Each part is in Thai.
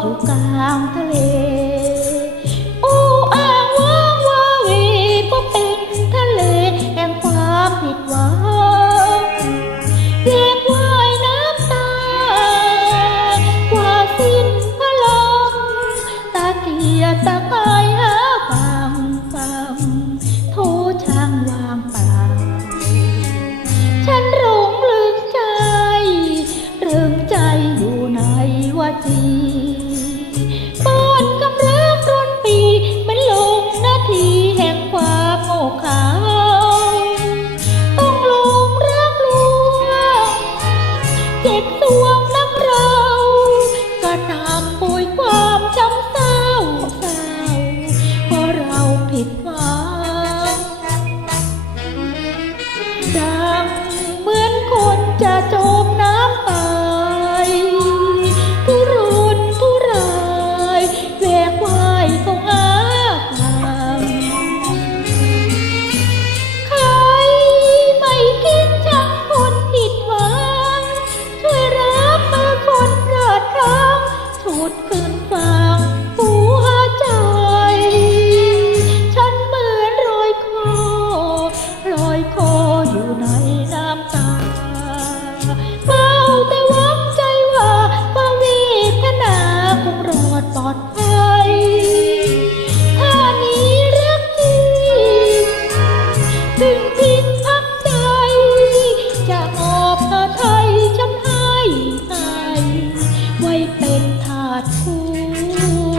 อยู่กลางทะเล ดขึ้น ทา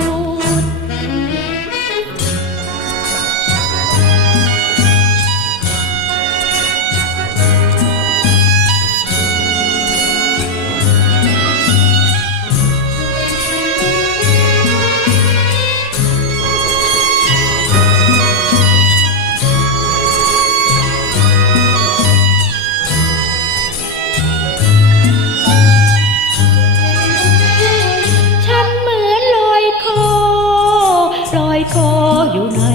വായുണ